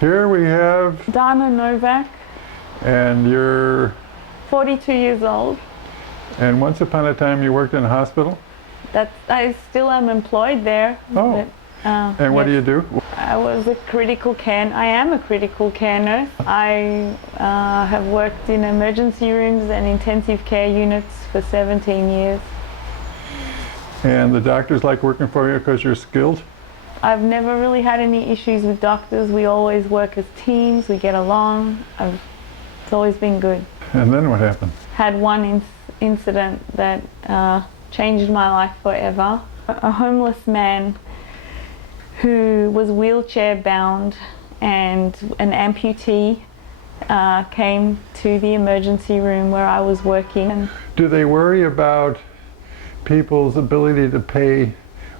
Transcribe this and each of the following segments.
Here we have Danna Novak, and you're 42 years old. and once upon a time you worked in a hospital. I still am employed there. Oh. And what do you do? I am a critical care nurse. I have worked in emergency rooms and intensive care units for 17 years. And the doctors like working for you because you're skilled? I've never really had any issues with doctors. We always work as teams, we get along. It's always been good. And then what happened? Had one incident that changed my life forever. A homeless man who was wheelchair bound and an amputee came to the emergency room where I was working. Do they worry about people's ability to pay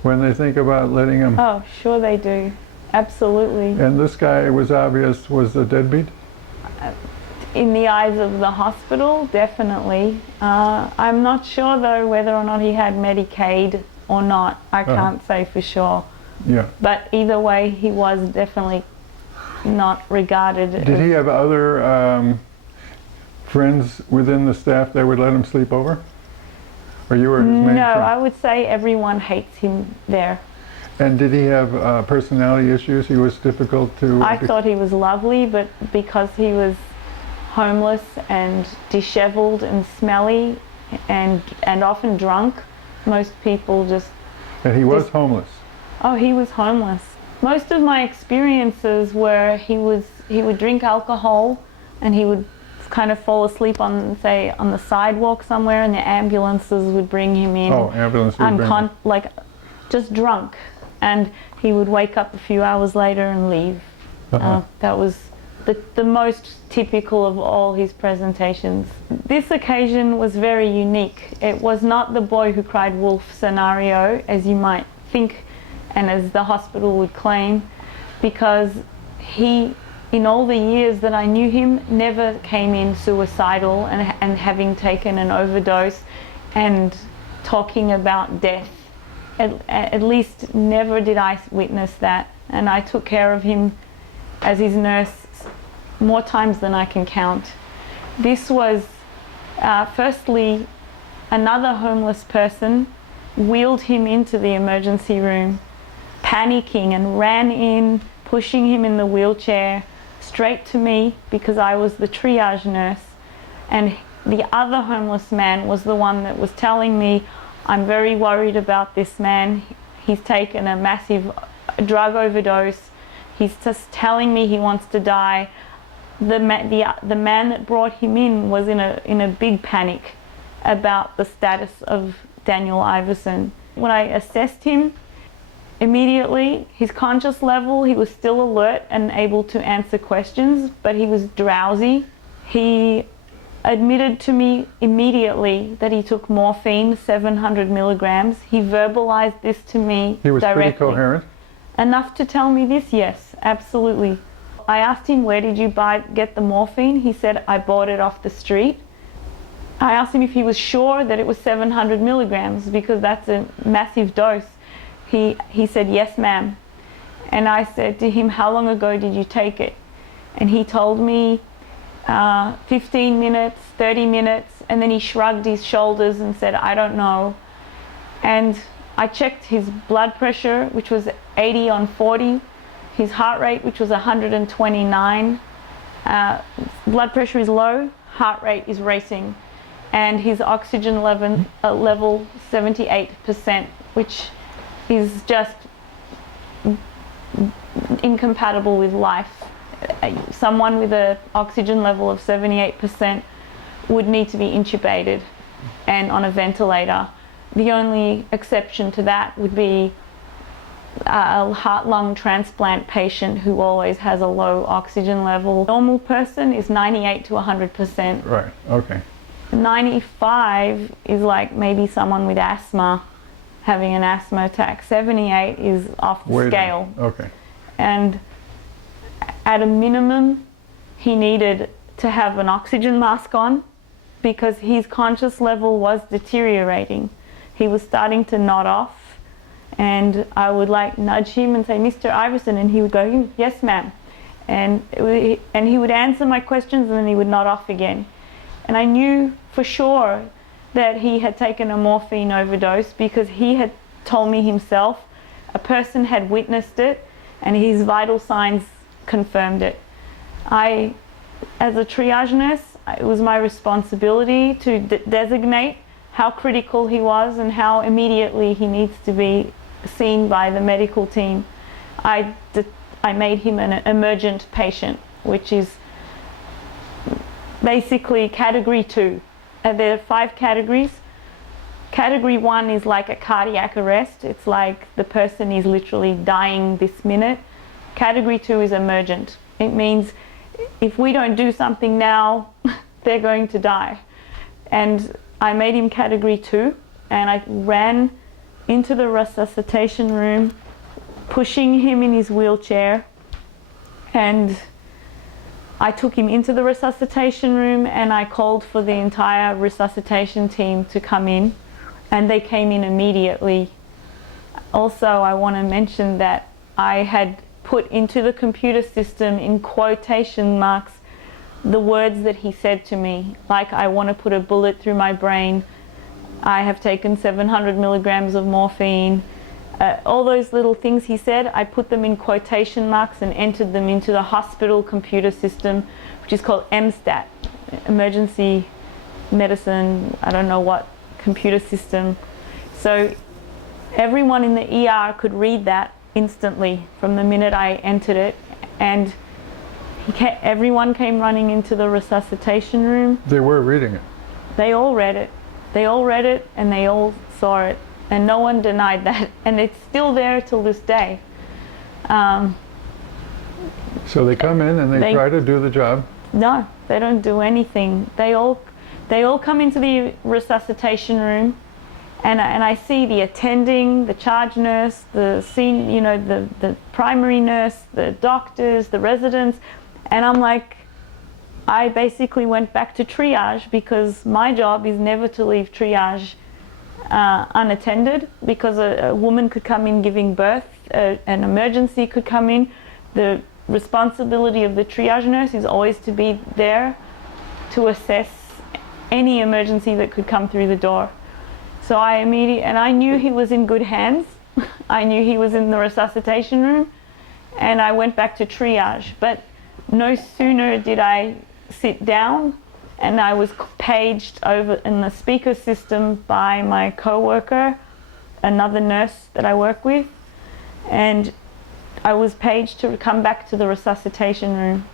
when they think about letting them? Oh, sure they do. Absolutely. And this guy was a deadbeat? In the eyes of the hospital, definitely. I'm not sure though whether or not he had Medicaid or not. I can't say for sure. Yeah. But either way, he was definitely not regarded. Did he have other friends within the staff that would let him sleep over? Or you were his main friend? No, I would say everyone hates him there. And did he have personality issues? He was difficult to... I thought he was lovely, but because he was homeless and disheveled and smelly and often drunk, most people just... And he was homeless? Oh, he was homeless. Most of my experiences were he would drink alcohol and he would kind of fall asleep on, say, on the sidewalk somewhere, and the ambulances would bring him in. Oh, ambulances would bring him. Like, just drunk. And he would wake up a few hours later and leave. That was the most typical of all his presentations. This occasion was very unique. It was not the boy who cried wolf scenario, as you might think, and as the hospital would claim, because he, in all the years that I knew him, never came in suicidal and having taken an overdose and talking about death. At least never did I witness that. And I took care of him as his nurse more times than I can count. This was firstly, another homeless person wheeled him into the emergency room, panicking, and ran in, pushing him in the wheelchair straight to me because I was the triage nurse. And the other homeless man was the one that was telling me, I'm very worried about this man. He's taken a massive drug overdose. He's just telling me he wants to die. The man that brought him in was in a big panic about the status of Daniel Iverson. When I assessed him, immediately, his conscious level, he was still alert and able to answer questions, but he was drowsy. He admitted to me immediately that he took morphine, 700 milligrams. He verbalized this to me directly. He was pretty coherent? Enough to tell me this, yes, absolutely. I asked him, where did you get the morphine? He said, I bought it off the street. I asked him if he was sure that it was 700 milligrams because that's a massive dose. He said, yes, ma'am. And I said to him, how long ago did you take it? And he told me 15 minutes, 30 minutes, and then he shrugged his shoulders and said, I don't know. And I checked his blood pressure, which was 80 on 40, his heart rate, which was 129. Blood pressure is low, heart rate is racing, and his oxygen level 78%, which is just incompatible with life. Someone with an oxygen level of 78% would need to be intubated and on a ventilator. The only exception to that would be a heart-lung transplant patient who always has a low oxygen level. A normal person is 98 to 100%. Right, okay. 95 is like maybe someone with asthma having an asthma attack. 78 is off the scale. Okay. And at a minimum, he needed to have an oxygen mask on because his conscious level was deteriorating. He was starting to nod off, and I would like nudge him and say, Mr. Iverson, and he would go, yes, ma'am. and he would answer my questions and then he would nod off again. And I knew for sure that he had taken a morphine overdose because he had told me himself. A person had witnessed it and his vital signs confirmed it. As a triage nurse, it was my responsibility to designate how critical he was and how immediately he needs to be seen by the medical team. I made him an emergent patient, which is basically category 2. There are 5 categories. Category 1 is like a cardiac arrest. It's like the person is literally dying this minute. Category 2 is emergent. It means if we don't do something now, they're going to die. And I made him category 2, and I ran into the resuscitation room, pushing him in his wheelchair, and I took him into the resuscitation room and I called for the entire resuscitation team to come in, and they came in immediately. Also, I want to mention that I had put into the computer system in quotation marks the words that he said to me, like, I want to put a bullet through my brain, I have taken 700 milligrams of morphine, all those little things he said, I put them in quotation marks and entered them into the hospital computer system, which is called MSTAT, Emergency Medicine, I don't know what computer system. So everyone in the ER could read that instantly from the minute I entered it, and everyone came running into the resuscitation room. They were reading it. They all read it. They all read it and they all saw it, and no one denied that, and it's still there till this day. So they come in and they try to do the job. No, they don't do anything. They all come into the resuscitation room, and I see the attending, the charge nurse, the primary nurse, the doctors, the residents, and I'm like, I basically went back to triage, because my job is never to leave triage unattended, because a woman could come in giving birth, an emergency could come in. The responsibility of the triage nurse is always to be there to assess any emergency that could come through the door. So I knew he was in good hands. I knew he was in the resuscitation room, and I went back to triage. But no sooner did I sit down, and I was paged over in the speaker system by my co-worker, another nurse that I work with, and I was paged to come back to the resuscitation room.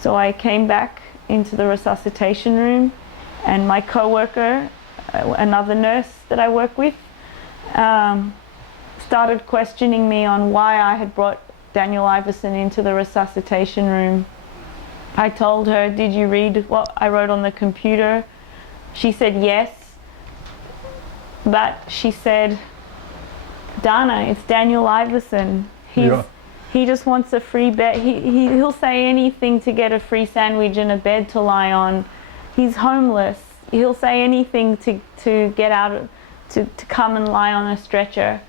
So I came back into the resuscitation room, and my co-worker, another nurse that I work with, started questioning me on why I had brought Daniel Iverson into the resuscitation room. I told her, did you read what I wrote on the computer? She said yes, but she said, Donna, it's Daniel Iverson. He just wants a free bed. He'll say anything to get a free sandwich and a bed to lie on. He's homeless. He'll say anything to get out, to come and lie on a stretcher.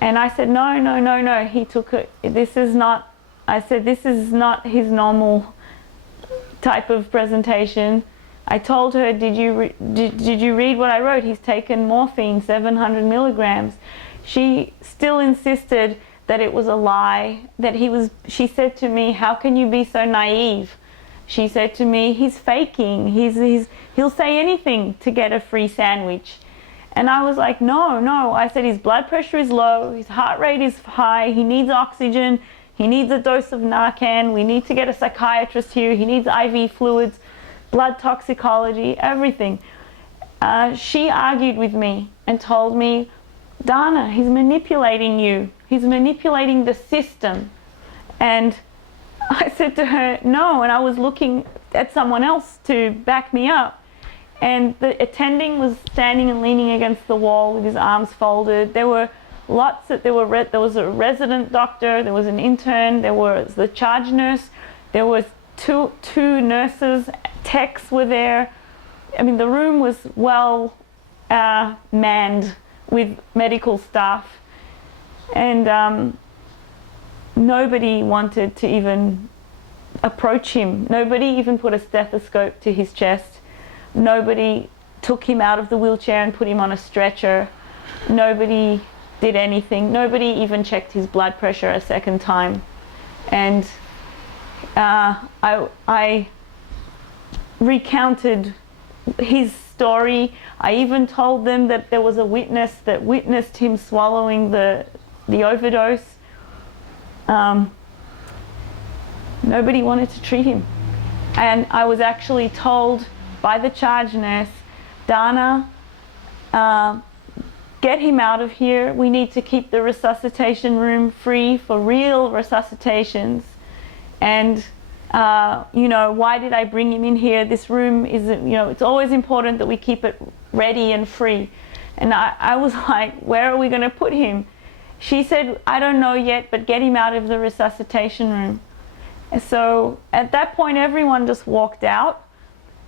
And I said, no, he took it. I said, this is not his normal type of presentation. I told her, did you read what I wrote? He's taken morphine, 700 milligrams. She still insisted that it was a lie, she said to me, how can you be so naive? She said to me, he's faking, he'll say anything to get a free sandwich. And I was like, no. I said, his blood pressure is low, his heart rate is high, he needs oxygen, he needs a dose of Narcan, we need to get a psychiatrist here, he needs IV fluids, blood toxicology, everything. She argued with me and told me, Donna, he's manipulating you. He's manipulating the system. And I said to her, no, and I was looking at someone else to back me up. And the attending was standing and leaning against the wall with his arms folded. There was a resident doctor, there was an intern, there was the charge nurse, there was two nurses, techs were there. I mean, the room was well manned with medical staff. And nobody wanted to even approach him. Nobody even put a stethoscope to his chest. Nobody took him out of the wheelchair and put him on a stretcher. Nobody did anything. Nobody even checked his blood pressure a second time. And I recounted his story. I even told them that there was a witness that witnessed him swallowing the overdose. Nobody wanted to treat him. And I was actually told by the charge nurse, Donna, get him out of here. We need to keep the resuscitation room free for real resuscitations. And why did I bring him in here? This room isn't, it's always important that we keep it ready and free. And I was like, where are we going to put him? She said, I don't know yet, but get him out of the resuscitation room. And so at that point, everyone just walked out,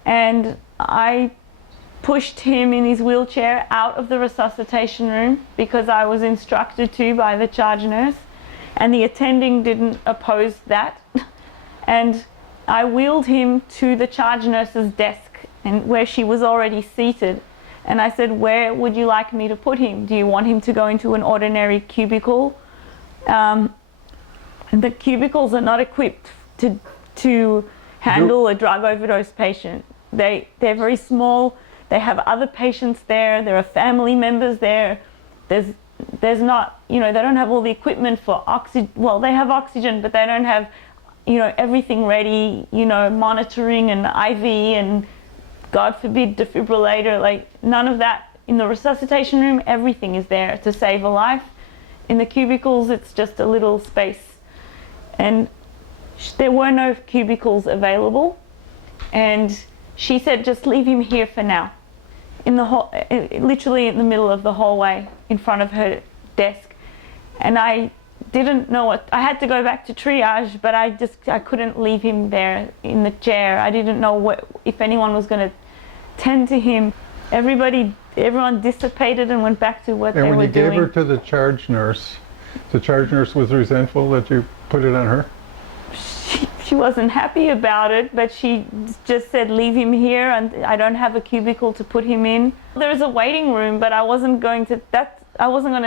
and I pushed him in his wheelchair out of the resuscitation room because I was instructed to by the charge nurse, and the attending didn't oppose that. And I wheeled him to the charge nurse's desk, and where she was already seated. And I said, where would you like me to put him? Do you want him to go into an ordinary cubicle? The cubicles are not equipped to handle a drug overdose patient. They're very small. They have other patients there. There are family members there. There's not, they don't have all the equipment for oxygen. Well, they have oxygen, but they don't have, everything ready, monitoring and IV and, God forbid, defibrillator. Like, none of that. In the resuscitation room, everything is there to save a life. In the cubicles, it's just a little space. And there were no cubicles available. And she said, just leave him here for now. In the literally in the middle of the hallway, in front of her desk. And I didn't know what, I had to go back to triage, but I couldn't leave him there in the chair. I didn't know if anyone was going to tend to him. Everyone dissipated and went back to what they were doing. And when you gave her to the charge nurse was resentful that you put it on her? She wasn't happy about it, but she just said, leave him here, and I don't have a cubicle to put him in. There's a waiting room, but I wasn't going to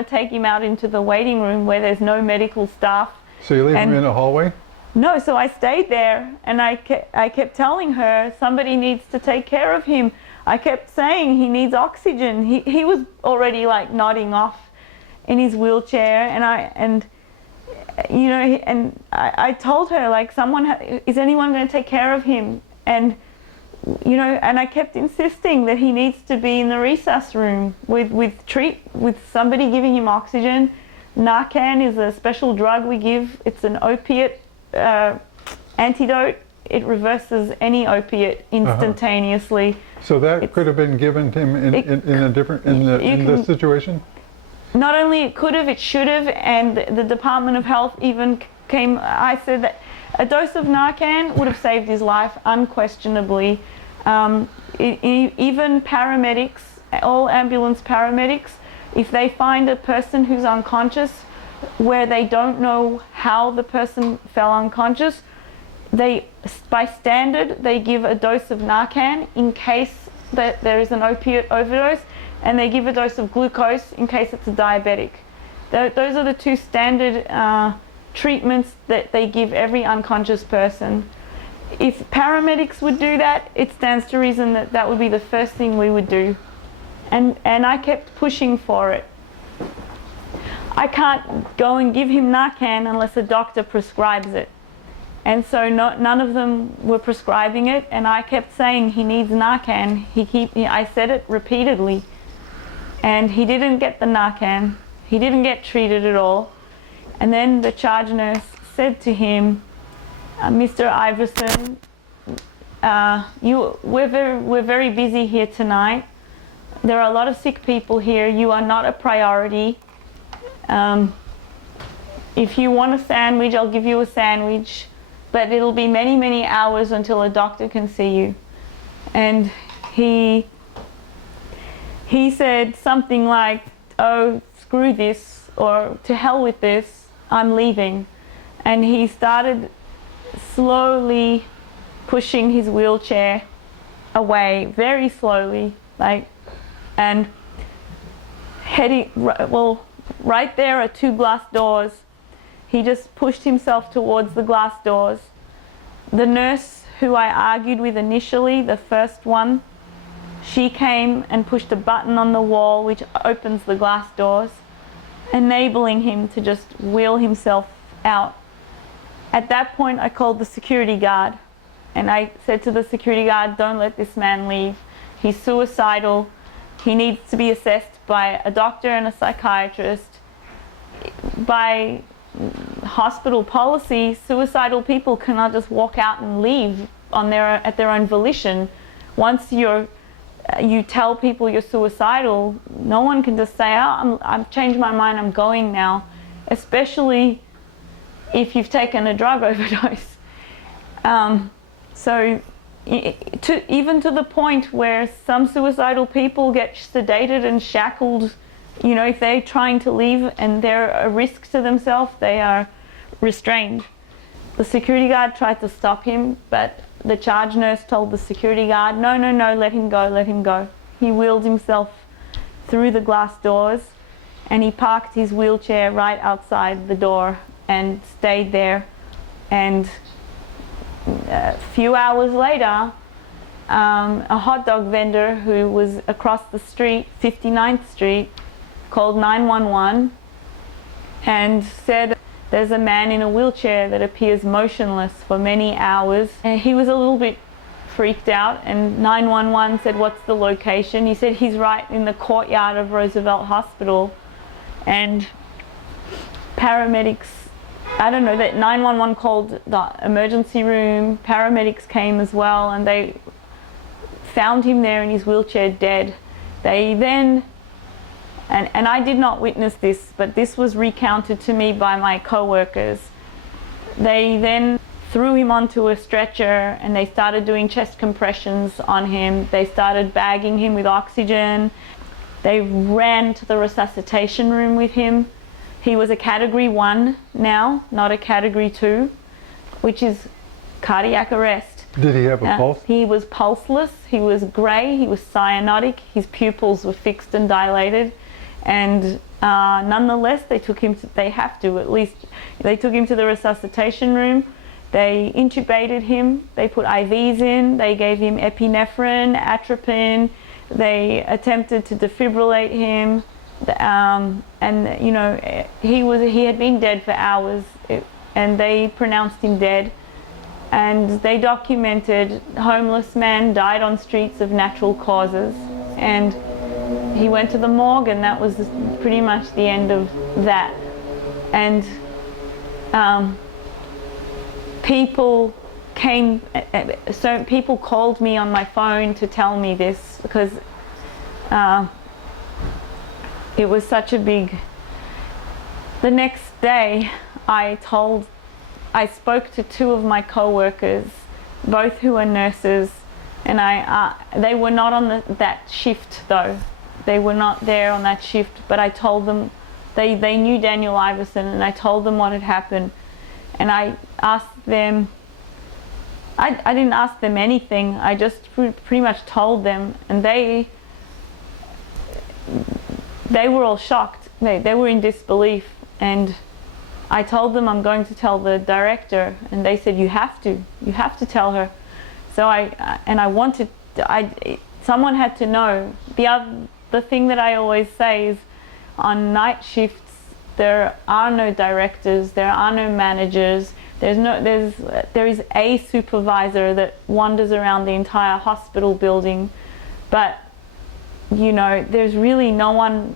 take him out into the waiting room where there's no medical staff. So you leave him in a hallway? No, so I stayed there, and I kept telling her, somebody needs to take care of him. I kept saying he needs oxygen. He was already like nodding off in his wheelchair, and I told her, like, is anyone going to take care of him? And and I kept insisting that he needs to be in the resus room with somebody giving him oxygen. Narcan is a special drug we give. It's an opiate antidote. It reverses any opiate instantaneously. So that could have been given to him in this situation? Not only it could have, it should have, and the Department of Health even came. I said that a dose of Narcan would have saved his life, unquestionably. Even paramedics, all ambulance paramedics, if they find a person who's unconscious where they don't know how the person fell unconscious, by standard, they give a dose of Narcan in case that there is an opiate overdose, and they give a dose of glucose in case it's a diabetic. Those are the two standard treatments that they give every unconscious person. If paramedics would do that, it stands to reason that would be the first thing we would do. And I kept pushing for it. I can't go and give him Narcan unless a doctor prescribes it. And so none of them were prescribing it, and I kept saying he needs Narcan. I said it repeatedly. And he didn't get the Narcan. He didn't get treated at all. And then the charge nurse said to him, Mr. Iverson, we're very busy here tonight. There are a lot of sick people here. You are not a priority. If you want a sandwich, I'll give you a sandwich, but it'll be many, many hours until a doctor can see you. And he said something like, oh, screw this, or to hell with this, I'm leaving. and he started slowly pushing his wheelchair away, very slowly, like, and heading, well, right there are 2 glass doors. He just pushed himself towards the glass doors. The nurse who I argued with initially, the first one, she came and pushed a button on the wall which opens the glass doors, enabling him to just wheel himself out. At that point, I called the security guard, and I said to the security guard, don't let this man leave. He's suicidal. He needs to be assessed by a doctor and a psychiatrist. By hospital policy, suicidal people cannot just walk out and leave at their own volition. Once you tell people you're suicidal, no one can just say, oh, I've changed my mind, I'm going now, especially if you've taken a drug overdose. Even to the point where some suicidal people get sedated and shackled, if they're trying to leave and they're a risk to themselves, they are restrained. The security guard tried to stop him, but the charge nurse told the security guard, no, let him go, let him go. He wheeled himself through the glass doors, and he parked his wheelchair right outside the door and stayed there. And a few hours later, a hot dog vendor who was across the street, 59th Street, called 911 and said, there's a man in a wheelchair that appears motionless for many hours. And he was a little bit freaked out, and 911 said, what's the location? He said, he's right in the courtyard of Roosevelt Hospital. And paramedics, I don't know, that 911 called the emergency room, paramedics came as well, and they found him there in his wheelchair dead. They then, and I did not witness this, but this was recounted to me by my co-workers. They then threw him onto a stretcher and they started doing chest compressions on him. They started bagging him with oxygen. They ran to the resuscitation room with him. He was a category 1 now, not a category 2, which is cardiac arrest. Did he have a pulse? He was pulseless, he was grey, he was cyanotic, his pupils were fixed and dilated, and nonetheless they took him to, they took him to the resuscitation room. They intubated him, they put IVs in, they gave him epinephrine, atropine, they attempted to defibrillate him, and he had been dead for hours, and they pronounced him dead. And they documented homeless man died on streets of natural causes, and he went to the morgue, and that was pretty much the end of that. And people called me on my phone to tell me this, because it was such a big... The next day I spoke to 2 of my co-workers, both who are nurses, and they were not on that shift though. They were not there on that shift, but I told them, they knew Daniel Iverson, and I told them what had happened. And I asked them, I didn't ask them anything, I just pretty much told them, and they were all shocked. They were in disbelief, and I told them I'm going to tell the director, and they said you have to tell her. So someone had to know. The thing that I always say is, on night shifts there are no directors, there are no managers, there is a supervisor that wanders around the entire hospital building, but there's really no one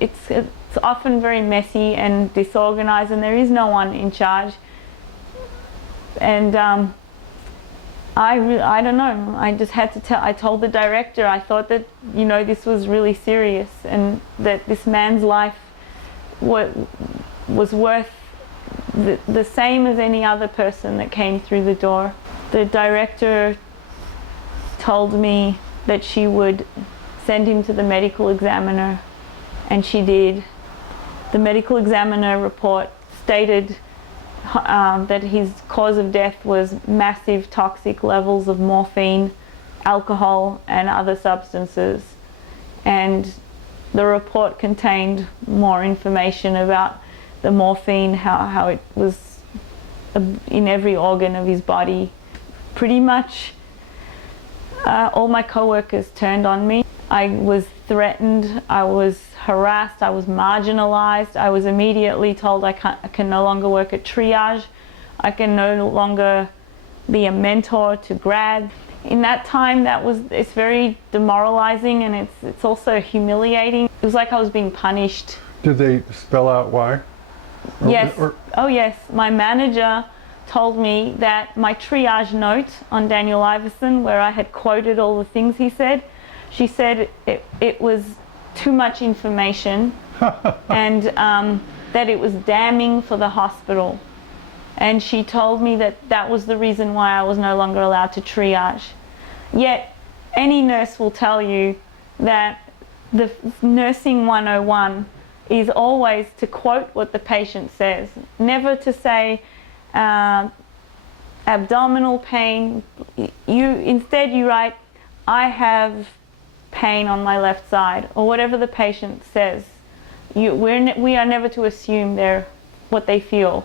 it's often very messy and disorganized, and there is no one in charge. And I don't know, I just had to I told the director, I thought that this was really serious, and that this man's life was worth the same as any other person that came through the door. The director told me that she would send him to the medical examiner, and she did. The medical examiner report stated that his cause of death was massive toxic levels of morphine, alcohol, and other substances. And the report contained more information about the morphine, how it was in every organ of his body. Pretty much all my co-workers turned on me. I was threatened, I was harassed, I was marginalized. I was immediately told I can no longer work at triage. I can no longer be a mentor to grads. In that time, it's very demoralizing, and it's also humiliating. It was like I was being punished. Did they spell out why? Yes. Oh yes. My manager told me that my triage note on Daniel Iverson, where I had quoted all the things he said, she said it was too much information and that it was damning for the hospital. And she told me that was the reason why I was no longer allowed to triage. Yet any nurse will tell you that the nursing 101 is always to quote what the patient says, never to say abdominal pain. Instead you write, I have pain on my left side, or whatever the patient says. We are never to assume what they feel.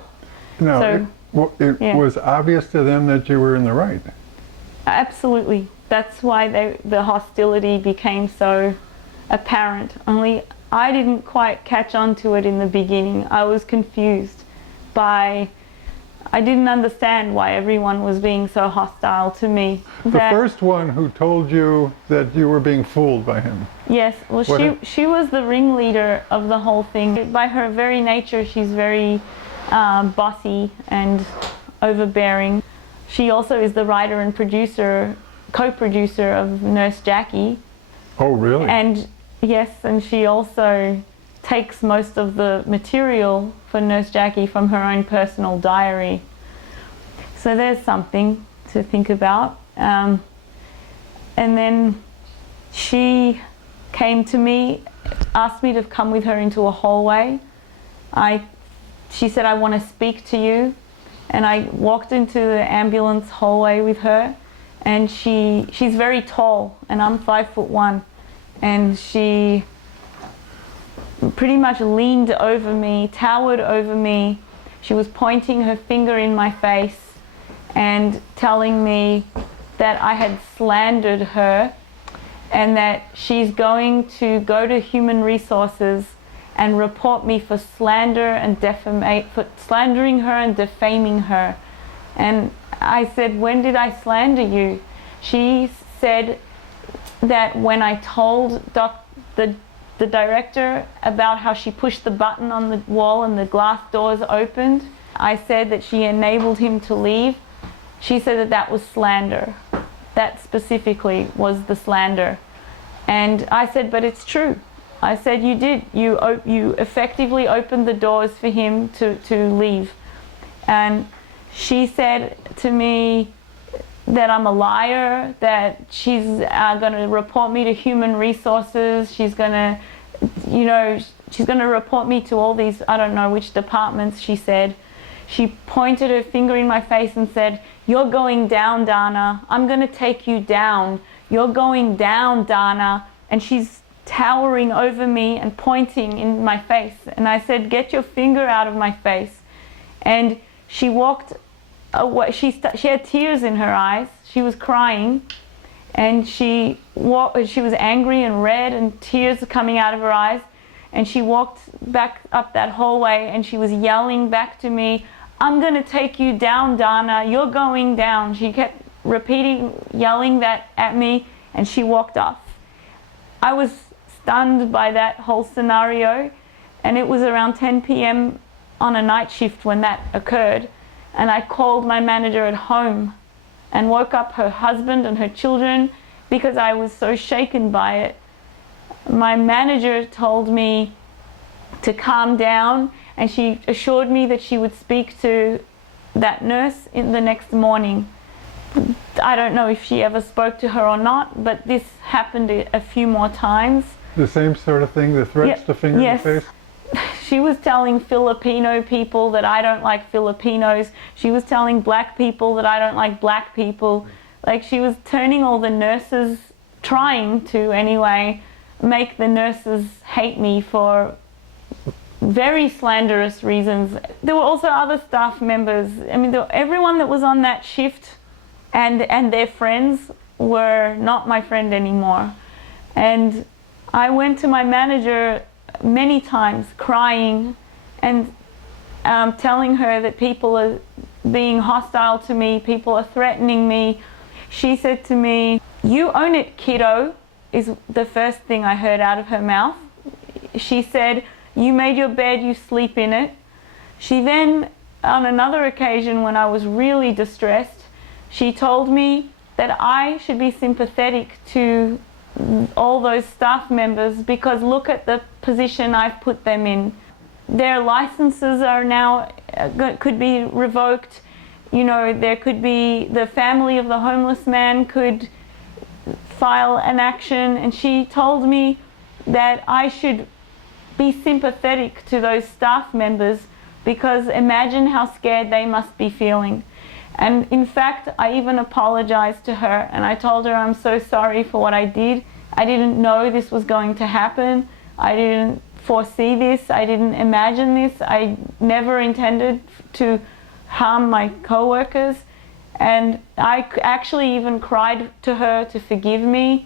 No, so, it was obvious to them that you were in the right. Absolutely. That's why the hostility became so apparent. Only I didn't quite catch on to it in the beginning. I was confused I didn't understand why everyone was being so hostile to me. The first one who told you that you were being fooled by him. Yes, well, she was the ringleader of the whole thing. By her very nature, she's very bossy and overbearing. She also is the writer and producer, co-producer of Nurse Jackie. Oh, really? And yes, and she also takes most of the material for Nurse Jackie from her own personal diary. So there's something to think about. And then she came to me, asked me to come with her into a hallway. She said, I want to speak to you. And I walked into the ambulance hallway with her, and she's very tall, and I'm 5'1", and she pretty much leaned over me, towered over me. She was pointing her finger in my face and telling me that I had slandered her and that she's going to go to Human Resources and report me for slander and for slandering her and defaming her. And I said, when did I slander you? She said that when I told the director about how she pushed the button on the wall and the glass doors opened, I said that she enabled him to leave. She said that was slander. That specifically was the slander. And I said, but it's true. I said, you did. You effectively opened the doors for him to leave. And she said to me that I'm a liar, that she's going to report me to Human Resources. She's going to report me to all these, I don't know which departments, she said. She pointed her finger in my face and said, you're going down, Donna. I'm going to take you down. You're going down, Donna. And she's towering over me and pointing in my face. And I said, get your finger out of my face. And she walked away. She had tears in her eyes. She was crying. And she was angry and red and tears coming out of her eyes. And she walked back up that hallway and she was yelling back to me, I'm going to take you down, Donna. You're going down. She kept repeating, yelling that at me, and she walked off. I was stunned by that whole scenario, and it was around 10 p.m. on a night shift when that occurred. And I called my manager at home and woke up her husband and her children because I was so shaken by it. My manager told me to calm down, and she assured me that she would speak to that nurse in the next morning. I don't know if she ever spoke to her or not, but this happened a few more times. The same sort of thing, the threats to finger in the face? She was telling Filipino people that I don't like Filipinos. She was telling black people that I don't like black people. Like, she was turning all the nurses, trying to anyway, make the nurses hate me for very slanderous reasons. There were also other staff members. I mean, everyone that was on that shift and their friends were not my friend anymore. And I went to my manager many times crying and telling her that people are being hostile to me, people are threatening me. She said to me, "You own it, kiddo," is the first thing I heard out of her mouth. She said, "You made your bed, you sleep in it." She then, on another occasion when I was really distressed, she told me that I should be sympathetic to all those staff members because look at the position I've put them in. Their licenses are now, could be revoked. You know, there could be, the family of the homeless man could file an action, and she told me that I should be sympathetic to those staff members because imagine how scared they must be feeling. And in fact, I even apologized to her and I told her I'm so sorry for what I did. I didn't know this was going to happen. I didn't foresee this. I didn't imagine this. I never intended to harm my co-workers. And I actually even cried to her to forgive me.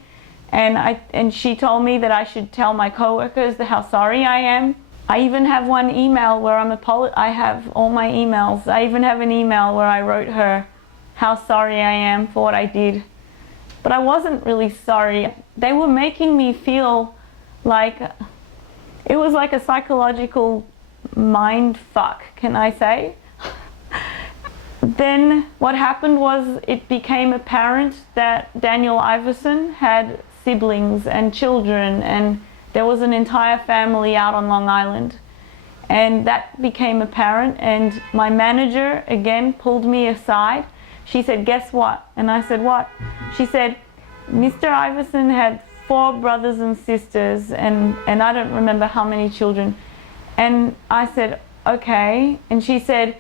And she told me that I should tell my co-workers how sorry I am. I even have one email where I have all my emails. I even have an email where I wrote her how sorry I am for what I did. But I wasn't really sorry. They were making me feel like, it was like a psychological mind fuck, can I say? Then what happened was it became apparent that Daniel Iverson had siblings and children, and there was an entire family out on Long Island. And that became apparent, and my manager again pulled me aside. She said, "Guess what?" And I said, "What?" She said, "Mr. Iverson had 4 brothers and sisters, and I don't remember how many children." And I said, "Okay." And she said,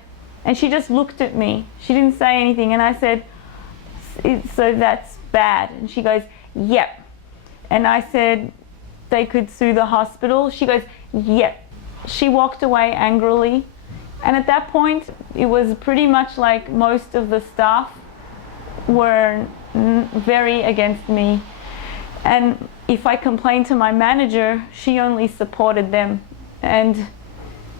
and she just looked at me. She didn't say anything. And I said, "So that's bad?" And she goes, "Yep." And I said, "They could sue the hospital?" She goes, "Yep." She walked away angrily. And at that point, it was pretty much like most of the staff were very against me. And if I complained to my manager, she only supported them. And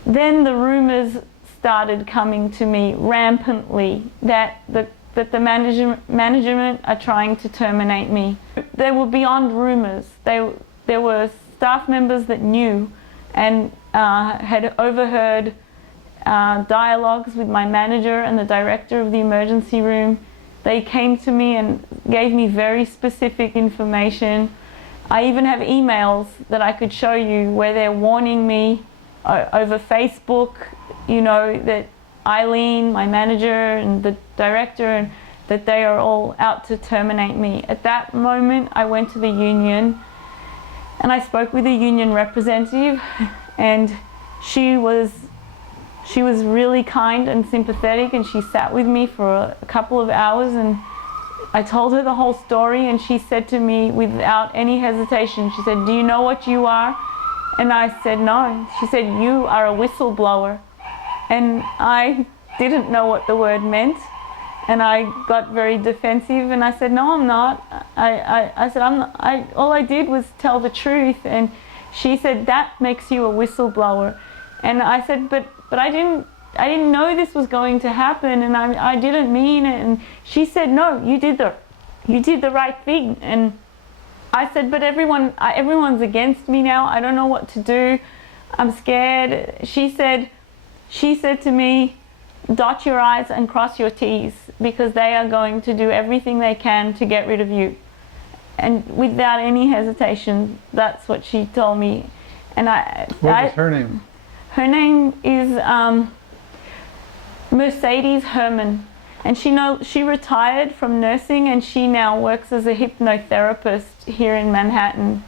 then the rumors started coming to me rampantly that the management are trying to terminate me. They were beyond rumors. There were staff members that knew and had overheard dialogues with my manager and the director of the emergency room. They came to me and gave me very specific information. I even have emails that I could show you where they're warning me over Facebook, you know, that Eileen, my manager, and the director, that they are all out to terminate me. At that moment, I went to the union and I spoke with a union representative, and she was really kind and sympathetic, and she sat with me for a couple of hours, and I told her the whole story, and she said to me without any hesitation, she said, "Do you know what you are?" And I said, "No." She said, "You are a whistleblower." And I didn't know what the word meant, and I got very defensive, and I said, "No, I'm not." I said, all I did was tell the truth. And she said, "That makes you a whistleblower." And I said, but I didn't know this was going to happen, and I didn't mean it. And she said, "No, you did the right thing." And I said, "But everyone's against me now. I don't know what to do. I'm scared." She said to me, "Dot your I's and cross your T's, because they are going to do everything they can to get rid of you." And without any hesitation, that's what she told me. And What was her name? Her name is Mercedes Herman, and she retired from nursing, and she now works as a hypnotherapist here in Manhattan.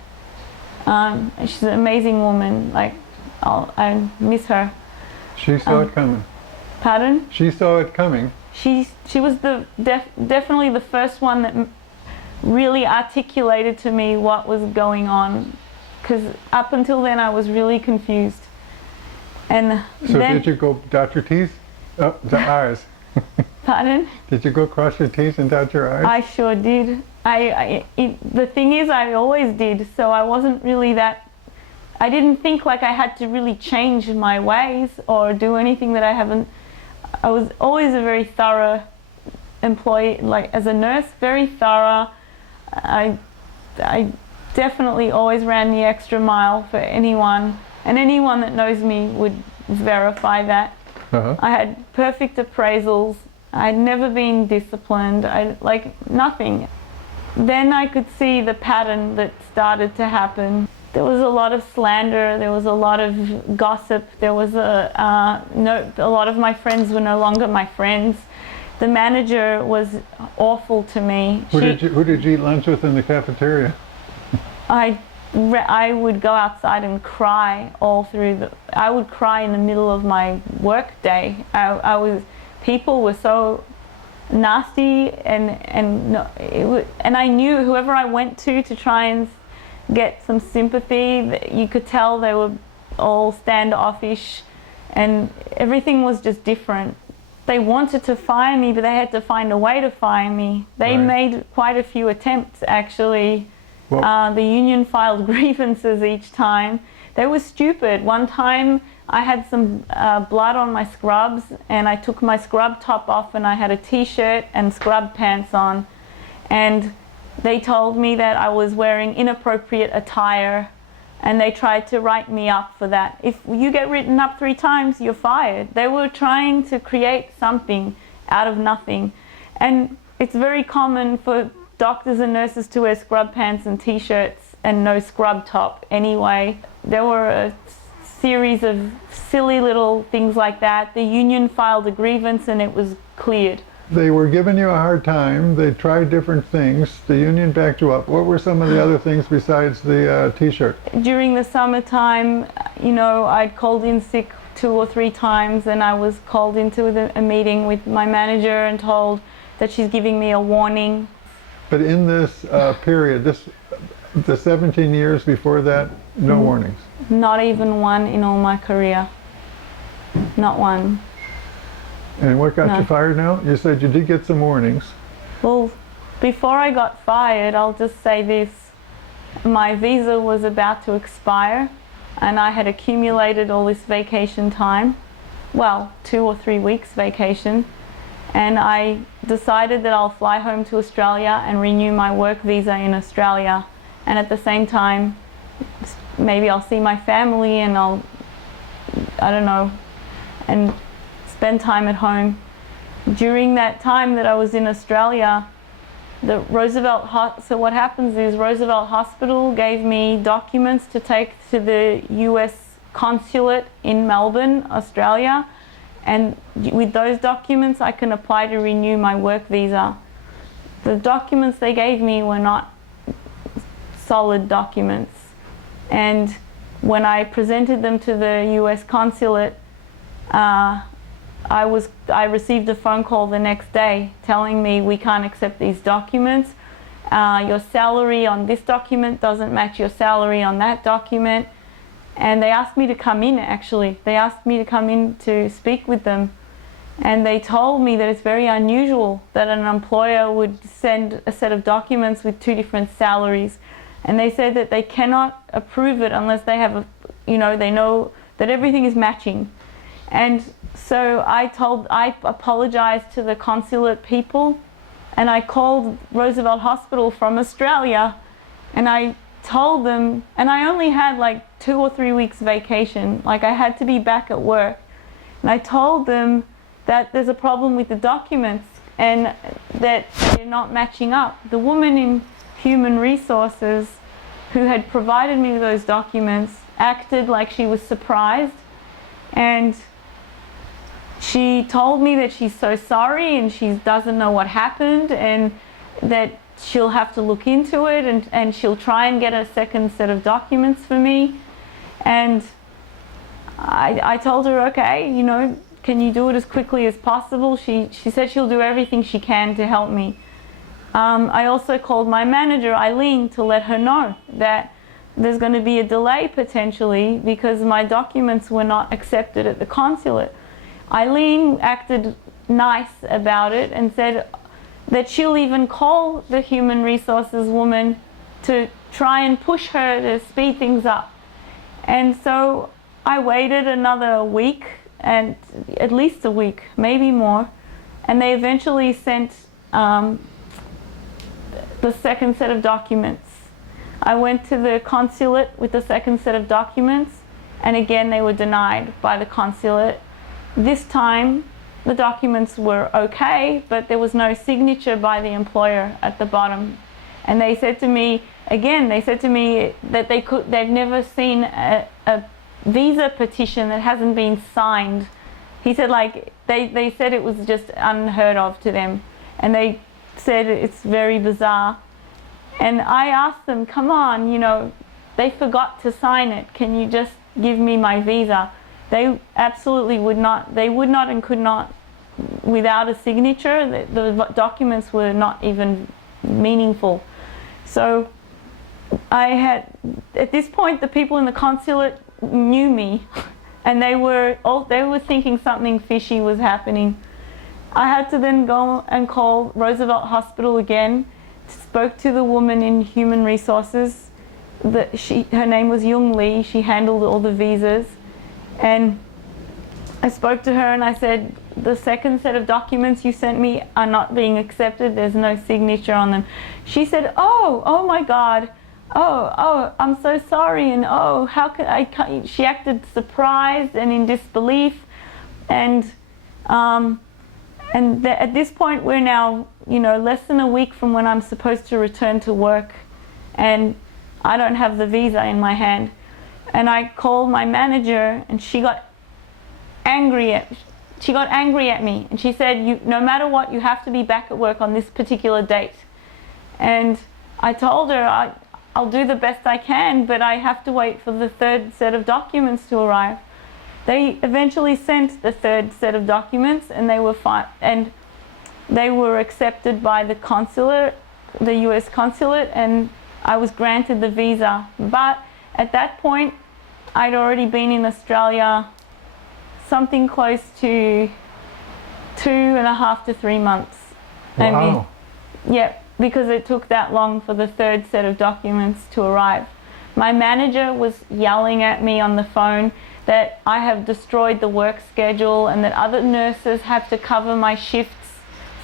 She's an amazing woman. Like, I miss her. She saw it coming. Pardon? She saw it coming. She was definitely the first one that really articulated to me what was going on, because up until then I was really confused. And so then, did you go dot your T's? Oh, the I's. pardon? Did you go cross your T's and dot your I's? I sure did. The thing is, I always did, so I wasn't really that, I didn't think like I had to really change my ways or do anything that I haven't. I was always a very thorough employee, like as a nurse, very thorough. I definitely always ran the extra mile for anyone, and anyone that knows me would verify that. I had perfect appraisals. I'd never been disciplined. Nothing. Then I could see the pattern that started to happen. There was a lot of slander, there was a lot of gossip, there was a lot of my friends were no longer my friends. The manager was awful to me. Who did you eat lunch with in the cafeteria? I would go outside and cry all through I would cry in the middle of my work day. People were so nasty, and I knew whoever I went to try and get some sympathy, you could tell they were all standoffish, and everything was just different. They wanted to fire me, but they had to find a way to fire me. They made quite a few attempts, actually. The union filed grievances each time. They were stupid. One time I had some blood on my scrubs, and I took my scrub top off, and I had a t-shirt and scrub pants on, and they told me that I was wearing inappropriate attire, and they tried to write me up for that. If you get written up 3 times, you're fired. They were trying to create something out of nothing. And it's very common for doctors and nurses to wear scrub pants and t-shirts and no scrub top anyway. There were a series of silly little things like that. The union filed a grievance and it was cleared. They were giving you a hard time. They tried different things. The union backed you up. What were some of the other things besides the t-shirt? During the summertime, I'd called in sick 2 or 3 times, and I was called into a meeting with my manager and told that she's giving me a warning. But in this period, the 17 years before that, no warnings? Not even one in all my career. Not one. And what got you fired now? You said you did get some warnings. Well, before I got fired, I'll just say this. My visa was about to expire, and I had accumulated all this vacation time. Well, 2 or 3 weeks vacation. And I decided that I'll fly home to Australia and renew my work visa in Australia. And at the same time, maybe I'll see my family, and I don't know, and spend time at home. During that time that I was in Australia, so what happens is Roosevelt Hospital gave me documents to take to the US consulate in Melbourne, Australia, and with those documents I can apply to renew my work visa. The documents they gave me were not solid documents, and when I presented them to the US consulate, I received a phone call the next day telling me, we can't accept these documents. Your salary on this document doesn't match your salary on that document. And they asked me to come in, actually. They asked me to come in to speak with them. And they told me that it's very unusual that an employer would send a set of documents with 2 different salaries. And they said that they cannot approve it unless they have they know that everything is matching. And so I apologized to the consulate people, and I called Roosevelt Hospital from Australia, and I told them, and I only had like 2 or 3 weeks vacation, like I had to be back at work. And I told them that there's a problem with the documents and that they're not matching up. The woman in Human Resources who had provided me with those documents acted like she was surprised, and she told me that she's so sorry and she doesn't know what happened, and that she'll have to look into it, and she'll try and get a second set of documents for me. And I told her, okay, you know, can you do it as quickly as possible? She said she'll do everything she can to help me. I also called my manager, Eileen, to let her know that there's going to be a delay potentially because my documents were not accepted at the consulate. Eileen acted nice about it and said that she'll even call the human resources woman to try and push her to speed things up. And so I waited another week, and at least a week, maybe more, and they eventually sent the second set of documents. I went to the consulate with the second set of documents, and again they were denied by the consulate. This time the documents were okay, but there was no signature by the employer at the bottom. And they said to me, again, they said to me that they've never seen a visa petition that hasn't been signed. He said, like, they said it was just unheard of to them. And they said it's very bizarre. And I asked them, come on, you know, they forgot to sign it. Can you just give me my visa? They absolutely would not. They would not and could not without a signature. The documents were not even meaningful. So at this point, the people in the consulate knew me, and they were thinking something fishy was happening. I had to then go and call Roosevelt Hospital again, spoke to the woman in human resources. Her name was Young Lee. She handled all the visas, and I spoke to her and I said, the second set of documents you sent me are not being accepted. There's no signature on them. She said, oh my God. Oh, I'm so sorry. And oh, how could I? She acted surprised and in disbelief. And at this point, we're now, you know, less than a week from when I'm supposed to return to work, and I don't have the visa in my hand. And I called my manager, and she got angry at me, and she said, no matter what, you have to be back at work on this particular date. And I told her, I'll do the best I can, but I have to wait for the third set of documents to arrive. They eventually sent the third set of documents, and they were fine, and they were accepted by the consulate, the US consulate, and I was granted the visa. But at that point, I'd already been in Australia something close to 2.5 to 3 months. Wow. Yeah, because it took that long for the third set of documents to arrive. My manager was yelling at me on the phone that I have destroyed the work schedule and that other nurses have to cover my shifts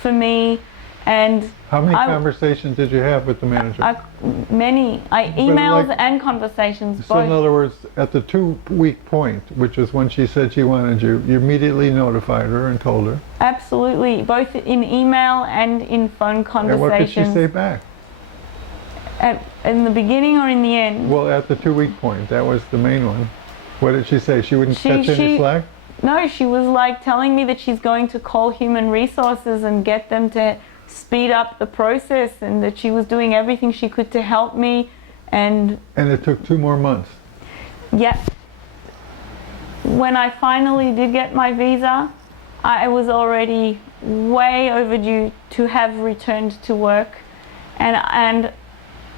for me. And how many conversations did you have with the manager? Many. Emails and conversations. So in other words, at the 2-week point, which is when she said she wanted you, you immediately notified her and told her? Absolutely, both in email and in phone conversations. And what did she say back? In the beginning or in the end? Well, at the 2-week point, that was the main one. What did she say? She wouldn't catch any slack? No, she was like telling me that she's going to call human resources and get them to speed up the process, and that she was doing everything she could to help me. And it took 2 more months. Yeah. When I finally did get my visa, I was already way overdue to have returned to work, and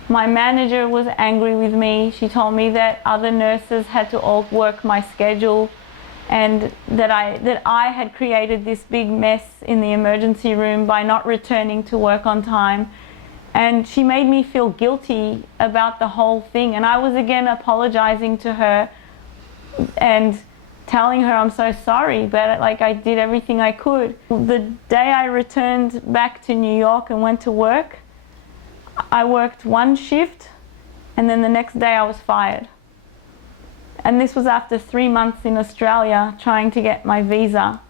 my manager was angry with me. She told me that other nurses had to all work my schedule, and that I had created this big mess in the emergency room by not returning to work on time. And she made me feel guilty about the whole thing. And I was again apologizing to her and telling her I'm so sorry, but like I did everything I could. The day I returned back to New York and went to work, I worked 1 shift, and then the next day I was fired. And this was after 3 months in Australia trying to get my visa.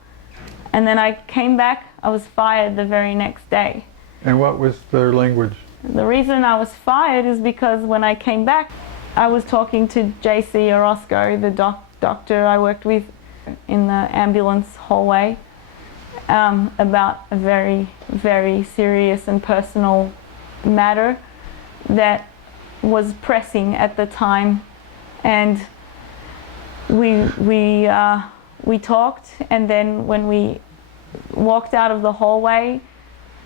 And then I came back, I was fired the very next day. And what was their language? The reason I was fired is because when I came back, I was talking to JC Orozco, the doctor I worked with in the ambulance hallway, about a very, very serious and personal matter that was pressing at the time. And we talked, and then when we walked out of the hallway,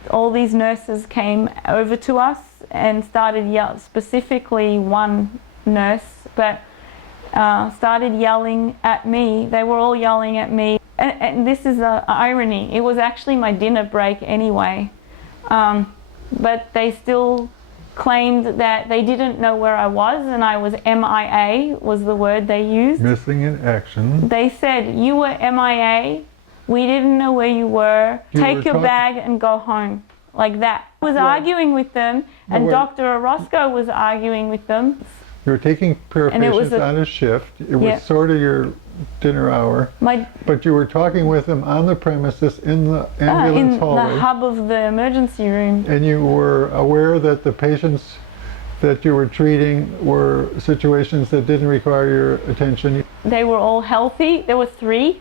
all these nurses came over to us and started yelling, specifically one nurse, but started yelling at me. They were all yelling at me. And this is an irony. It was actually my dinner break anyway. But they still claimed that they didn't know where I was, and I was MIA, was the word they used. Missing in action. They said, you were MIA, we didn't know where you were, take your bag and go home. Like that. I was arguing with them, and Dr. Orozco was arguing with them. You were taking care of patients on a shift. It was sort of your dinner hour. But you were talking with them on the premises in the ambulance hallway. In the hub of the emergency room. And you were aware that the patients that you were treating were situations that didn't require your attention. They were all healthy. There were 3.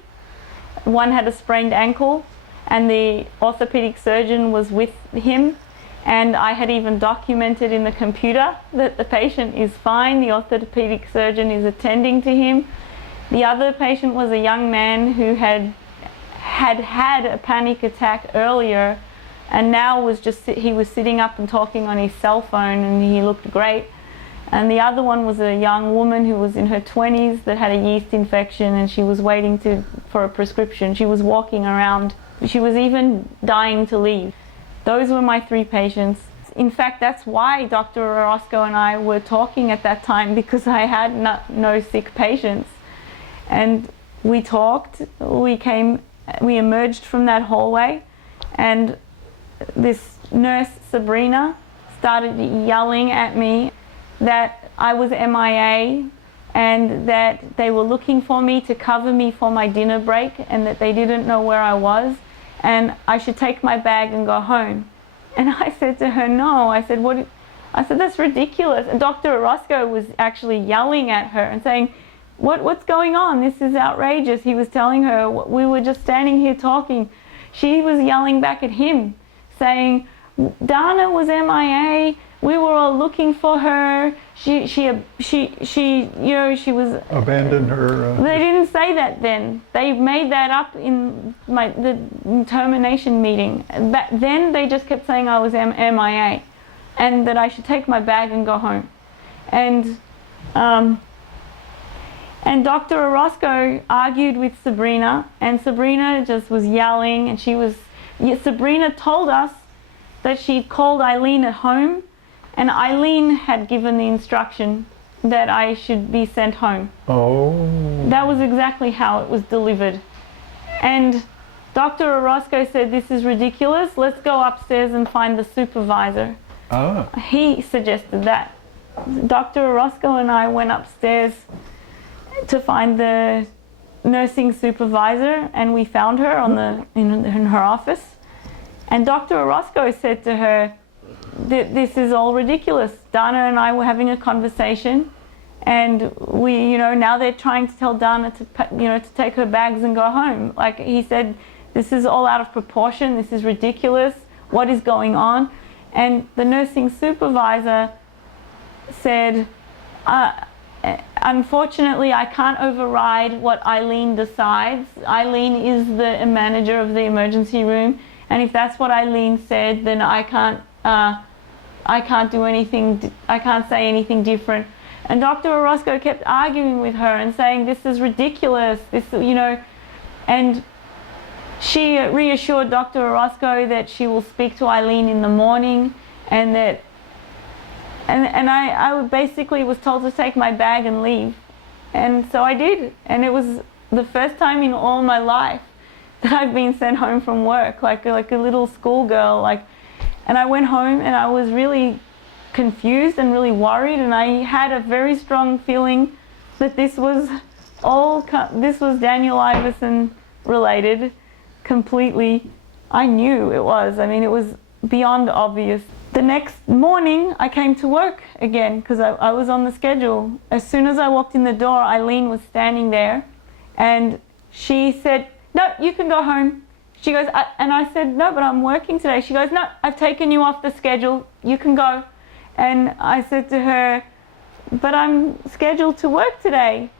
One had a sprained ankle, and the orthopedic surgeon was with him. And I had even documented in the computer that the patient is fine, the orthopedic surgeon is attending to him. The other patient was a young man who had a panic attack earlier, and now he was sitting up and talking on his cell phone, and he looked great. And the other one was a young woman who was in her 20s that had a yeast infection, and she was waiting for a prescription. She was walking around. She was even dying to leave. Those were my 3 patients. In fact, that's why Dr. Orozco and I were talking at that time, because I had no sick patients. And we talked, we emerged from that hallway, and this nurse, Sabrina, started yelling at me that I was MIA and that they were looking for me to cover me for my dinner break, and that they didn't know where I was, and I should take my bag and go home. And I said to her, no. I said, that's ridiculous. And Dr. Orozco was actually yelling at her and saying, what's going on? This is outrageous. He was telling her, we were just standing here talking. She was yelling back at him, saying, Donna was MIA. We were all looking for her. She was abandoned her. They didn't say that then. They made that up in the termination meeting. Back then, they just kept saying I was MIA, and that I should take my bag and go home. And Dr. Orozco argued with Sabrina, and Sabrina just was yelling, and Sabrina told us that she'd called Eileen at home, and Eileen had given the instruction that I should be sent home. Oh. That was exactly how it was delivered. And Dr. Orozco said, this is ridiculous, let's go upstairs and find the supervisor. Ah. He suggested that. Dr. Orozco and I went upstairs to find the nursing supervisor, and we found her in her office. And Dr. Orozco said to her, this is all ridiculous. Donna and I were having a conversation, and now they're trying to tell Donna to take her bags and go home. Like, he said, this is all out of proportion. This is ridiculous. What is going on? And the nursing supervisor said, unfortunately, I can't override what Eileen decides. Eileen is the manager of the emergency room, and if that's what Eileen said, then I can't do anything. I can't say anything different. And Dr. Orozco kept arguing with her and saying, this is ridiculous. And she reassured Dr. Orozco that she will speak to Eileen in the morning, and that. And I basically was told to take my bag and leave. And so I did. And it was the first time in all my life that I've been sent home from work, like a little schoolgirl. And I went home, and I was really confused and really worried, and I had a very strong feeling that this was Daniel Iverson related completely. I knew it was. I mean, it was beyond obvious. The next morning, I came to work again because I was on the schedule. As soon as I walked in the door, Eileen was standing there, and she said, no, you can go home. She goes, and I said, no, but I'm working today. She goes, no, I've taken you off the schedule. You can go. And I said to her, but I'm scheduled to work today.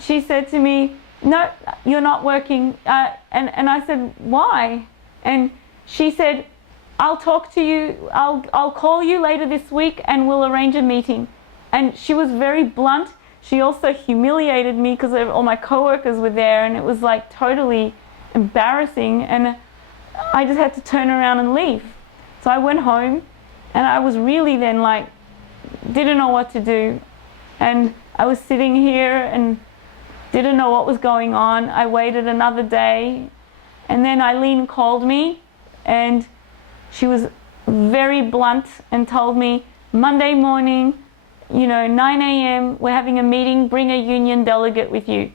she said to me, no, you're not working. And I said, why? And she said, I'll talk to you, I'll call you later this week and we'll arrange a meeting. And she was very blunt. She also humiliated me because all my coworkers were there, and it was like totally embarrassing, and I just had to turn around and leave. So I went home, and I was really then like, didn't know what to do. And I was sitting here and didn't know what was going on. I waited another day, and then Eileen called me, and she was very blunt and told me, Monday morning, 9 a.m., we're having a meeting, bring a union delegate with you.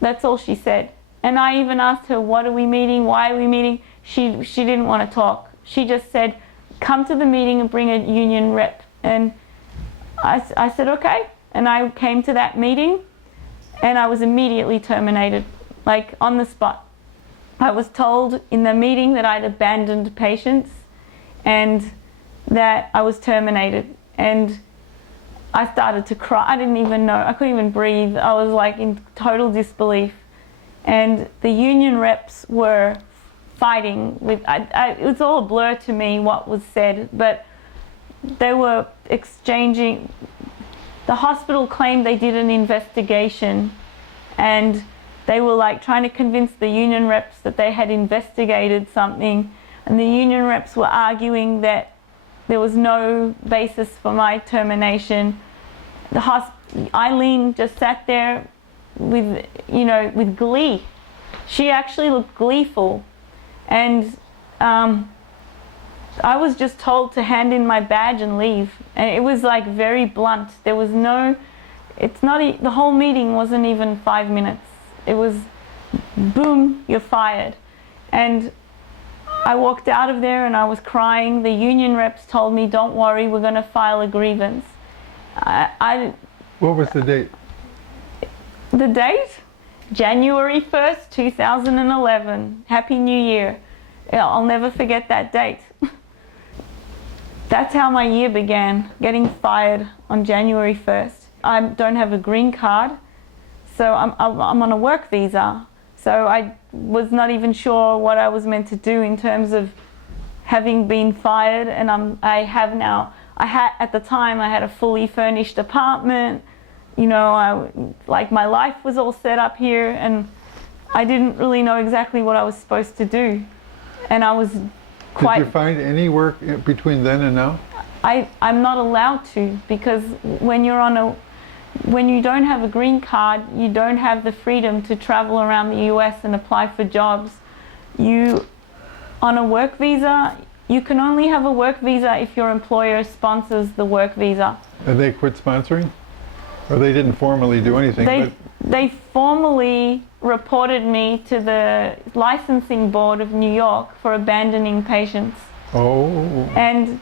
That's all she said. And I even asked her, what are we meeting? Why are we meeting? She didn't want to talk. She just said, come to the meeting and bring a union rep. And I said, okay. And I came to that meeting, and I was immediately terminated, like on the spot. I was told in the meeting that I'd abandoned patients and that I was terminated. And I started to cry. I didn't even know. I couldn't even breathe. I was like in total disbelief. And the union reps were fighting with, it was all a blur to me what was said, but they were exchanging. The hospital claimed they did an investigation, and they were like trying to convince the union reps that they had investigated something, and the union reps were arguing that there was no basis for my termination. Eileen just sat there with glee. She actually looked gleeful, and I was just told to hand in my badge and leave. And it was like very blunt. There was no, the whole meeting wasn't even 5 minutes. It was, boom, you're fired. And I walked out of there and I was crying. The union reps told me, don't worry, we're going to file a grievance. What was the date? The date? January 1st, 2011. Happy New Year. I'll never forget that date. That's how my year began, getting fired on January 1st. I don't have a green card, so I'm on a work visa. So I was not even sure what I was meant to do in terms of having been fired. And at the time I had a fully furnished apartment. My life was all set up here, and I didn't really know exactly what I was supposed to do. And I was quite... Did you find any work between then and now? I'm not allowed to, because when you don't have a green card, you don't have the freedom to travel around the US and apply for jobs. On a work visa, you can only have a work visa if your employer sponsors the work visa. And they quit sponsoring? Or they didn't formally do anything? They formally reported me to the licensing board of New York for abandoning patients. Oh. And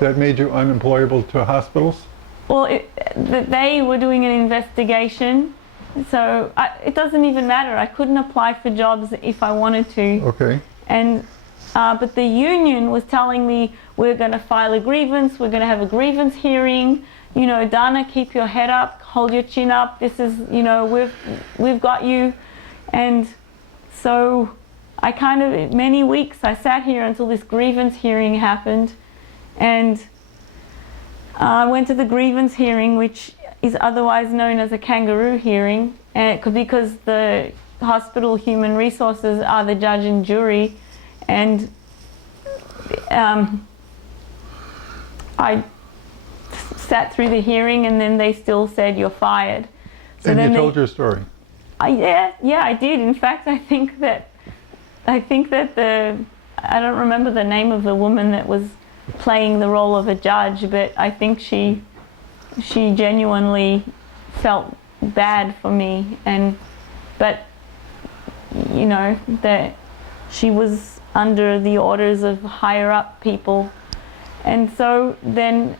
that made you unemployable to hospitals? Well, they were doing an investigation, so it doesn't even matter. I couldn't apply for jobs if I wanted to. Okay. And but the union was telling me, we're going to file a grievance, we're going to have a grievance hearing. Donna, keep your head up, hold your chin up. This is, we've got you. And so many weeks I sat here until this grievance hearing happened. And I went to the grievance hearing, which is otherwise known as a kangaroo hearing, because the hospital human resources are the judge and jury. And I sat through the hearing, and then they still said, you're fired. So and you told your story? Yeah, I did. In fact, I think that I don't remember the name of the woman that was playing the role of a judge, but I think she genuinely felt bad for me, but that she was under the orders of higher up people. And so then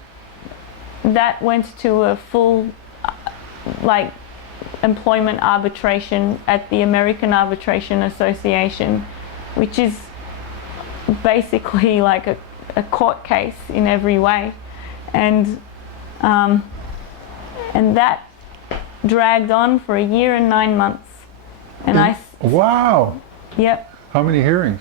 that went to a full employment arbitration at the American Arbitration Association, which is basically like a court case in every way. And that dragged on for 1 year and 9 months. And Wow. Yep. How many hearings?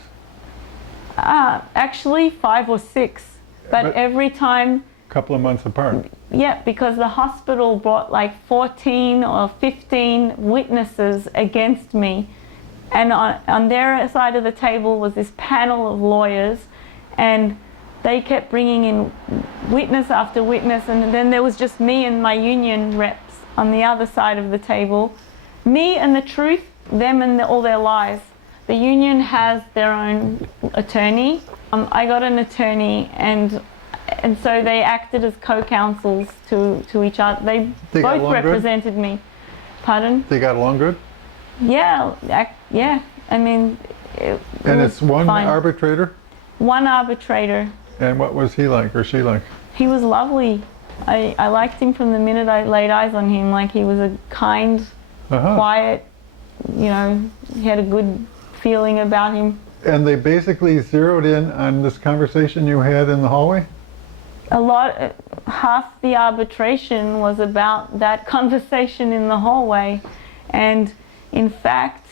Actually 5 or 6, but every time. Couple of months apart. Yeah, because the hospital brought like 14 or 15 witnesses against me, and on their side of the table was this panel of lawyers, and they kept bringing in witness after witness, and then there was just me and my union reps on the other side of the table. Me and the truth, them and all their lies. The union has their own attorney. I got an attorney, and so they acted as co-counsels to each other. They both represented me. Pardon? They got along good? Yeah, yeah. I mean, and it's one arbitrator? One arbitrator. And what was he like, or she like? He was lovely. I liked him from the minute I laid eyes on him. Like, he was a kind, quiet, you know, he had a good feeling about him. And they basically zeroed in on this conversation you had in the hallway? Half the arbitration was about that conversation in the hallway. And in fact,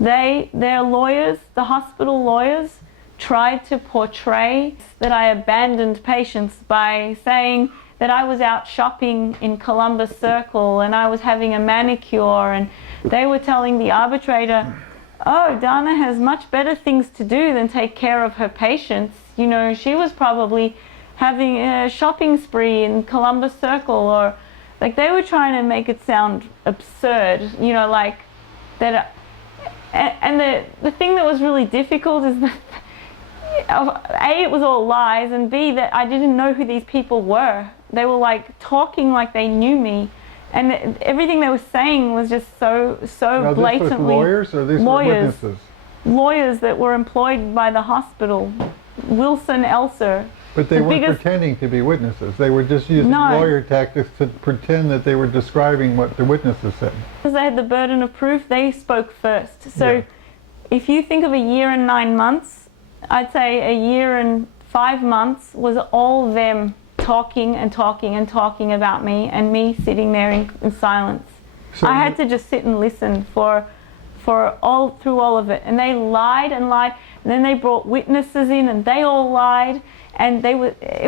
their lawyers, the hospital lawyers, tried to portray that I abandoned patients by saying that I was out shopping in Columbus Circle and I was having a manicure, and they were telling the arbitrator, oh, Donna has much better things to do than take care of her patients. You know, she was probably having a shopping spree in Columbus Circle, or like they were trying to make it sound absurd, you know, like that. And the thing that was really difficult is that A, it was all lies, and B, that I didn't know who these people were. They were like talking like they knew me, and everything they were saying was just so now, blatantly. This was lawyers, or these were witnesses? Lawyers that were employed by the hospital. Wilson Elser. But they weren't pretending to be witnesses. They were just using lawyer tactics to pretend that they were describing what the witnesses said. Because they had the burden of proof, they spoke first. So if you think of 1 year and 9 months, I'd say 1 year and 5 months was all them talking and talking and talking about me, and me sitting there in silence. So I had to just sit and listen for through all of it. And they lied and lied, and then they brought witnesses in and they all lied. And it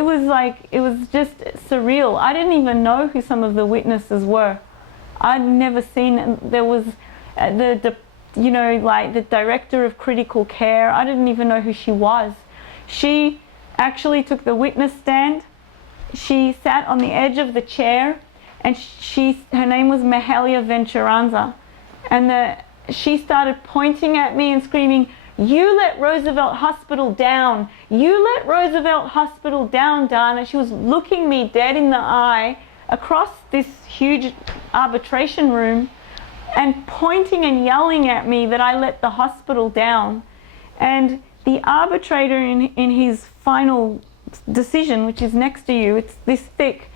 was just surreal. I didn't even know who some of the witnesses were. I'd never seen, there was you know, like the director of critical care. I didn't even know who she was. She actually took the witness stand. She sat on the edge of the chair, and her name was Mahalia Venturanza. And she started pointing at me and screaming, "You let Roosevelt Hospital down. You let Roosevelt Hospital down, Donna." She was looking me dead in the eye across this huge arbitration room and pointing and yelling at me that I let the hospital down. And the arbitrator in his final decision, which is next to you, it's this thick,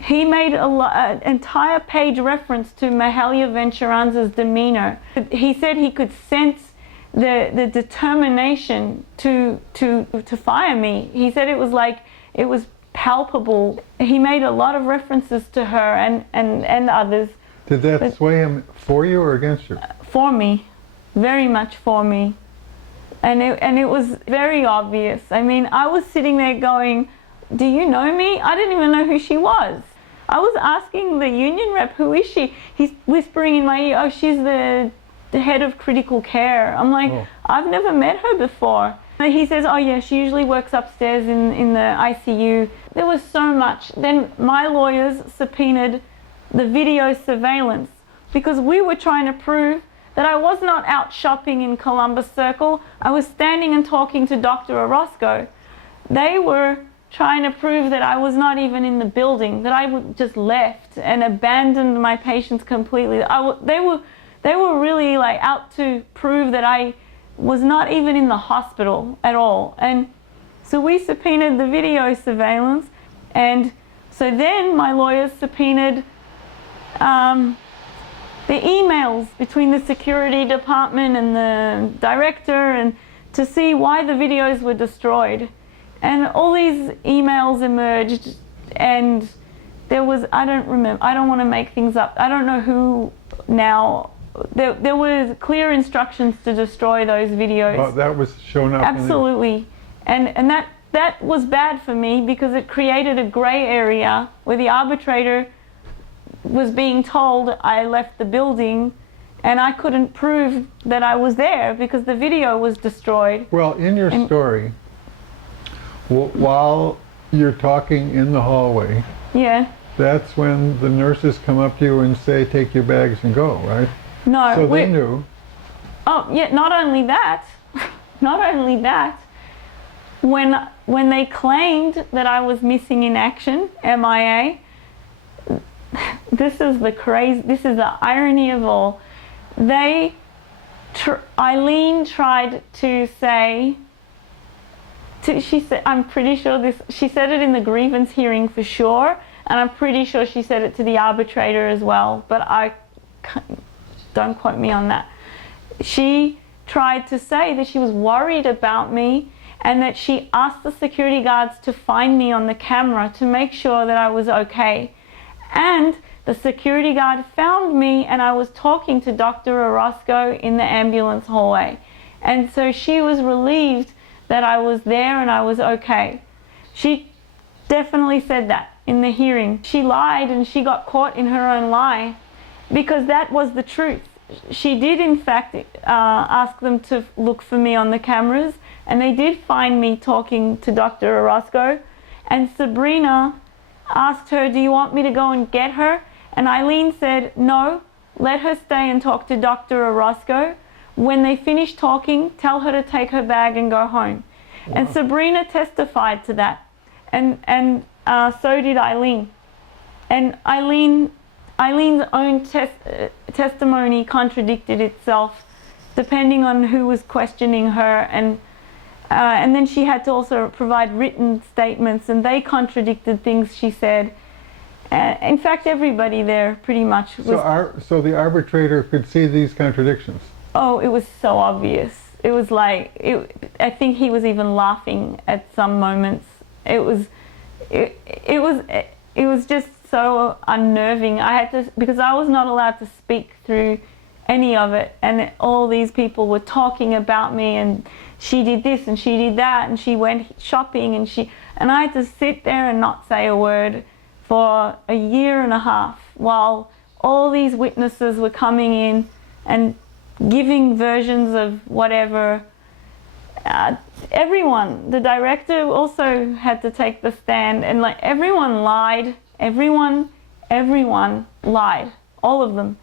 he made an entire page reference to Mahalia Venturanza's demeanor. He said he could sense the determination to fire me. He said it was like, it was palpable. He made a lot of references to her and others. Did that sway him for you or against you? For me, very much for me. And it was very obvious. I mean, I was sitting there going, "Do you know me?" I didn't even know who she was. I was asking the union rep, "Who is she?" He's whispering in my ear, "Oh, she's the head of critical care." I'm like, I've never met her before. And he says, "Oh yeah, she usually works upstairs in the ICU." There was so much. Then my lawyers subpoenaed the video surveillance because we were trying to prove that I was not out shopping in Columbus Circle. I was standing and talking to Dr. Orozco. They were trying to prove that I was not even in the building, that I just left and abandoned my patients completely. They were really like out to prove that I was not even in the hospital at all. And so we subpoenaed the video surveillance, and so then my lawyers subpoenaed the emails between the security department and the director, and to see why the videos were destroyed. And all these emails emerged, and there was, I don't remember, I don't want to make things up. I don't know who now. There were clear instructions to destroy those videos. Oh, that was shown up. Absolutely. And that was bad for me because it created a gray area where the arbitrator was being told I left the building and I couldn't prove that I was there because the video was destroyed. Well, in your story, while you're talking in the hallway, yeah, that's when the nurses come up to you and say, take your bags and go, right? No. So they knew. Oh, yeah, not only that, when they claimed that I was missing in action, MIA, this is the irony of all. Eileen tried to say, she said, I'm pretty sure she said it in the grievance hearing for sure, and I'm pretty sure she said it to the arbitrator as well, but don't quote me on that. She tried to say that she was worried about me and that she asked the security guards to find me on the camera to make sure that I was okay. And the security guard found me and I was talking to Dr. Orozco in the ambulance hallway. And so she was relieved that I was there and I was okay. She definitely said that in the hearing. She lied and she got caught in her own lie because that was the truth. She did in fact ask them to look for me on the cameras, and they did find me talking to Dr. Orozco, and Sabrina asked her, do you want me to go and get her? And Eileen said, no, let her stay and talk to Dr. Orozco. When they finish talking, tell her to take her bag and go home. Wow. And Sabrina testified to that, and so did Eileen. And Eileen's own testimony contradicted itself depending on who was questioning her, and then she had to also provide written statements, and they contradicted things she said. In fact, everybody there pretty much was... So the arbitrator could see these contradictions? Oh, it was so obvious. It was like, I think he was even laughing at some moments. It was just so unnerving. Because I was not allowed to speak through any of it, and all these people were talking about me, and she did this and she did that, and she went shopping, and I had to sit there and not say a word for a year and a half while all these witnesses were coming in and giving versions of whatever. Everyone, the director also had to take the stand, and like everyone lied. Everyone lied, all of them.